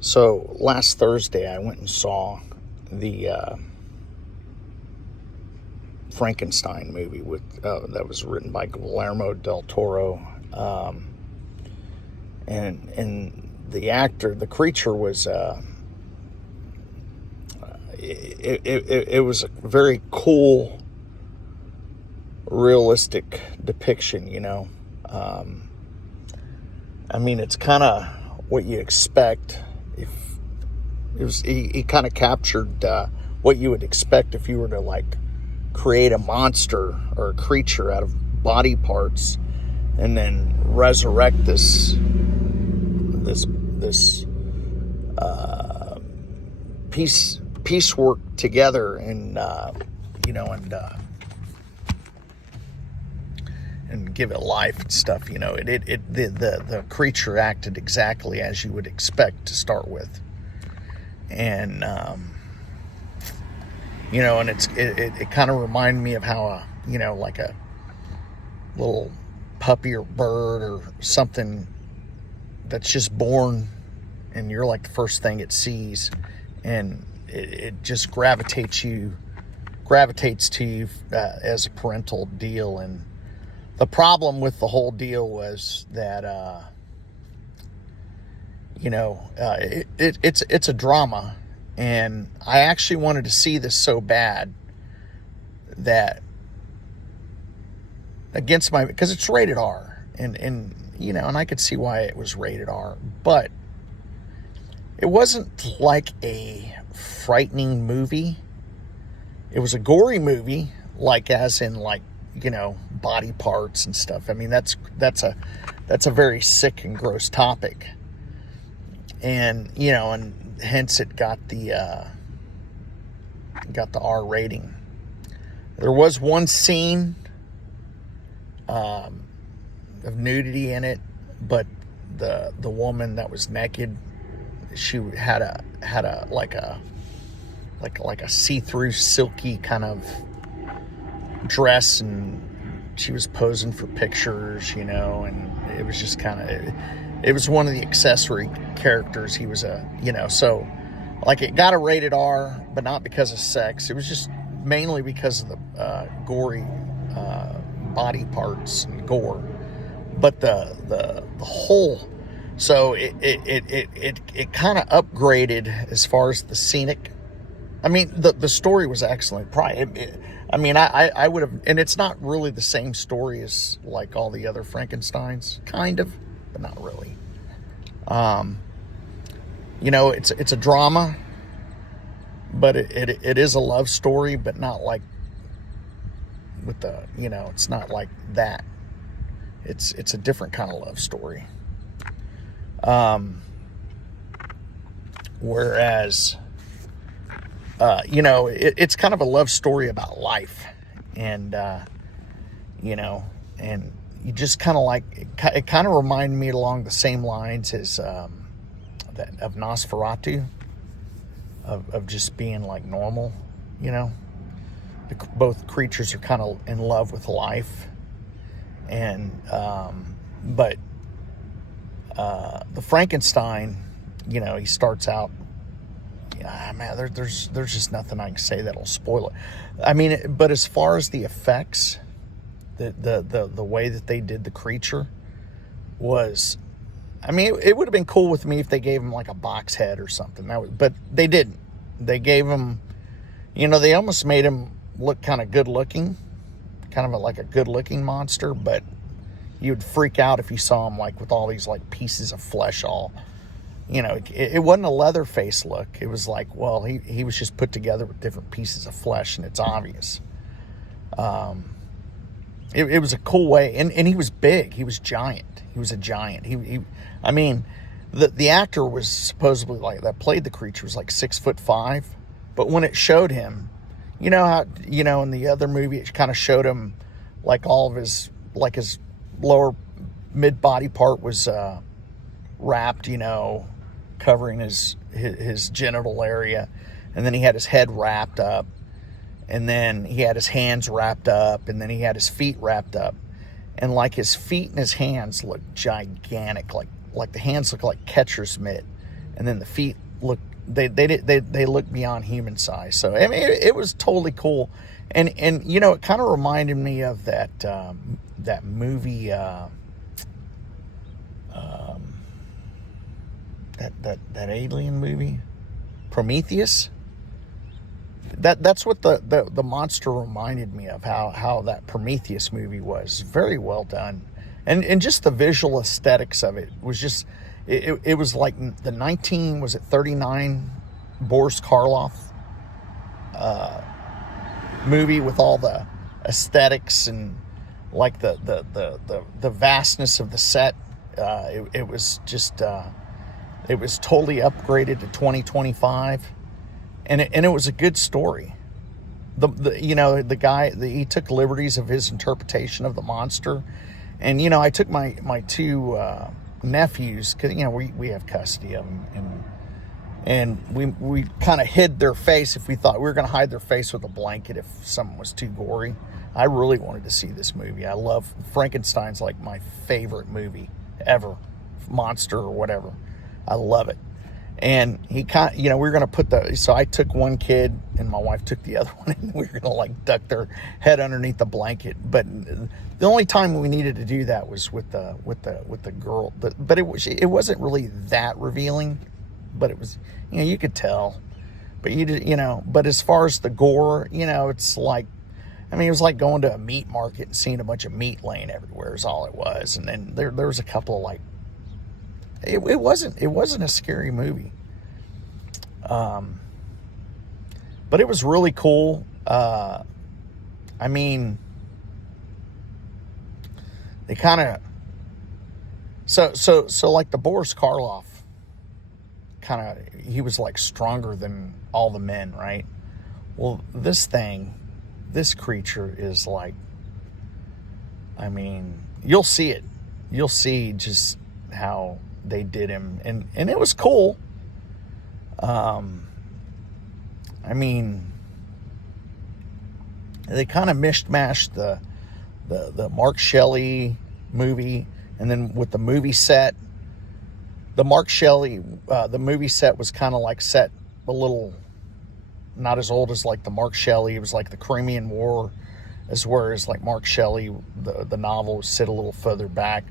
So last Thursday, I went and saw the Frankenstein movie that was written by Guillermo del Toro, and the actor, the creature was it was a very cool, realistic depiction. I mean, it's kind of what you expect. If it was, he kind of captured what you would expect if you were to like create a monster or a creature out of body parts, and then resurrect this piecework together, and give it life and stuff. The creature acted exactly as you would expect to start with, and and it kind of reminded me of how like a little puppy or bird or something that's just born, and you're like the first thing it sees, and it just gravitates to you as a parental deal. And the problem with the whole deal was that it's a drama, and I actually wanted to see this so bad that because it's rated R, and I could see why it was rated R, but it wasn't like a frightening movie. It was a gory movie, like as in like, body parts and stuff. I mean, that's a very sick and gross topic, and and hence it got the R rating. There was one scene of nudity in it, but the woman that was naked, she had a like a see-through silky kind of dress, and she was posing for pictures, and it was just kind of, it was one of the accessory characters. He was so like it got a rated R, but not because of sex. It was just mainly because of the gory body parts and gore. But the whole, so it kind of upgraded as far as the scenic. I mean, the story was excellent. Probably, I would have, and it's not really the same story as like all the other Frankensteins, kind of, but not really. It's a drama, but it is a love story, but not like with the, it's not like that. It's a different kind of love story. Whereas, it's kind of a love story about life, and, and you just kind of like, it kind of reminded me along the same lines as, that of Nosferatu, of just being like normal, both creatures are kind of in love with life, and, but, the Frankenstein, he starts out, man, there's just nothing I can say that'll spoil it. I mean, but as far as the effects, the way that they did the creature was, I mean, it would have been cool with me if they gave him like a box head or something. But they didn't. They gave him, they almost made him look kind of good looking, kind of like a good looking monster. But you'd freak out if you saw him like with all these like pieces of flesh all. It wasn't a Leatherface look. It was like, well, he was just put together with different pieces of flesh, and it's obvious. It was a cool way, and he was big. He was giant. He was a giant. I mean, the actor was supposedly like that played the creature was like 6'5", but when it showed him, how in the other movie it kind of showed him like all of his lower mid body part was wrapped, covering his genital area, and then he had his head wrapped up, and then he had his hands wrapped up, and then he had his feet wrapped up, and like his feet and his hands looked gigantic, like the hands look like catcher's mitt, and then the feet look they look beyond human size. So I mean, it was totally cool, and you know, it kind of reminded me of that that movie. That alien movie, Prometheus. That's what the monster reminded me of. How that Prometheus movie was very well done, and just the visual aesthetics of it was just it was like the 39 Boris Karloff movie with all the aesthetics and like the vastness of the set. It was just it was totally upgraded to 2025, and it was a good story. You know, the guy, he took liberties of his interpretation of the monster, and you know, I took my two nephews, because you know we have custody of them, and we kind of hid their face if we thought we were going to hide their face with a blanket if something was too gory. I really wanted to see this movie. I love Frankenstein's, like my favorite movie ever, monster or whatever. I love it. And he you know, we were going to put so I took one kid and my wife took the other one, and we were going to like duck their head underneath the blanket. But the only time we needed to do that was with the girl. But it wasn't really that revealing, but it was, you know, you could tell. But you know, but as far as the gore, you know, it's like, I mean, it was like going to a meat market and seeing a bunch of meat laying everywhere is all it was. And then there was a couple of like, it wasn't a scary movie. But it was really cool. I mean, they kind of, so like the Boris Karloff kind of, he was like stronger than all the men, right? Well, this creature is like, I mean, you'll see it. You'll see just how they did him, and it was cool. I mean, they kind of mishmashed the Mark Shelley movie, and then with the movie set, the Mark Shelley, the movie set was kind of like set a little, not as old as like the Mark Shelley. It was like the Crimean War, as whereas like Mark Shelley, the novel was set a little further back.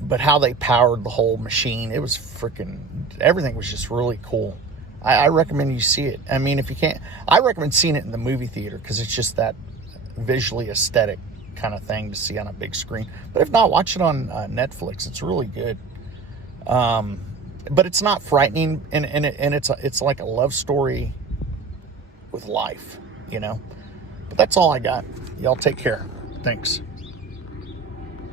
But how they powered the whole machine, it was freaking, everything was just really cool. I recommend you see it. I mean, if you can't, I recommend seeing it in the movie theater, because it's just that visually aesthetic kind of thing to see on a big screen. But if not, watch it on Netflix. It's really good. But it's not frightening, and it's like a love story with life, you know. But that's all I got. Y'all take care. Thanks.